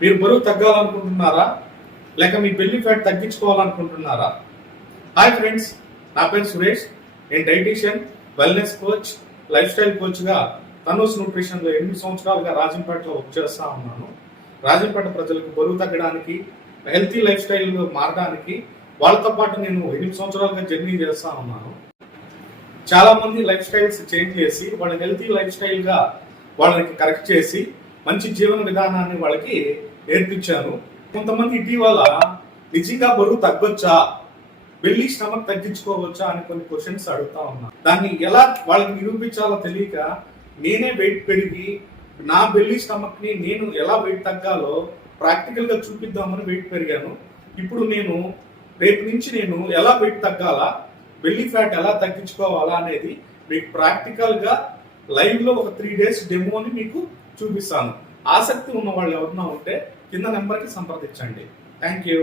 మీరు బరువు తగ్గాలనుకుంటున్నారా లేక మీ బెల్లీ ఫ్యాట్ తగ్గించుకోవాలనుకుంటున్నారా? హాయ్ ఫ్రెండ్స్, నా పేరు సురేష్. నేను dietitian, wellness coach, lifestyle కోచ్గా తనూస్ న్యూట్రిషన్లో 8 సంవత్సరాలుగా రాజంపేటలో వర్క్ చేస్తూ ఉన్నాను. రాజంపేట ప్రజలకు బరువు తగ్గడానికి, హెల్తీ లైఫ్ స్టైల్ మారడానికి వాళ్ళతో పాటు నేను 8 సంవత్సరాలుగా జర్నీ చేస్తూ ఉన్నాను. చాలా మంది లైఫ్ స్టైల్స్ చేంజ్ చేసి వాళ్ళ హెల్తీ లైఫ్ స్టైల్గా వాళ్ళకి కరెక్ట్ చేసి మంచి జీవన విధానాన్ని వాళ్ళకి నేర్పించాను. కొంతమంది ఇటీవల నిజంగా బరువు తగ్గొచ్చా, బెల్లీ స్టమక్ తగ్గించుకోవచ్చా అని కొన్ని క్వశ్చన్స్ అడుగుతా ఉన్నా. దాన్ని ఎలా వాళ్ళకి నిరూపించాలో తెలియక నేనే వెయిట్ పెరిగి నా బెల్లీ స్టమక్ ని నేను ఎలా వెయిట్ తగ్గాలో ప్రాక్టికల్ గా చూపిద్దామని వెయిట్ పెరిగాను. ఇప్పుడు నేను రేపు నుంచి నేను ఎలా వెయిట్ తగ్గాలా, బెల్లీ ఫ్యాట్ ఎలా తగ్గించుకోవాలా అనేది మీకు ప్రాక్టికల్ గా లైవ్ లో ఒక 3 days డెమోని మీకు చూపిస్తాను. ఆసక్తి ఉన్న వాళ్ళు ఎవరన్నా ఉంటే కింద నెంబర్కి సంప్రదించండి. Thank you.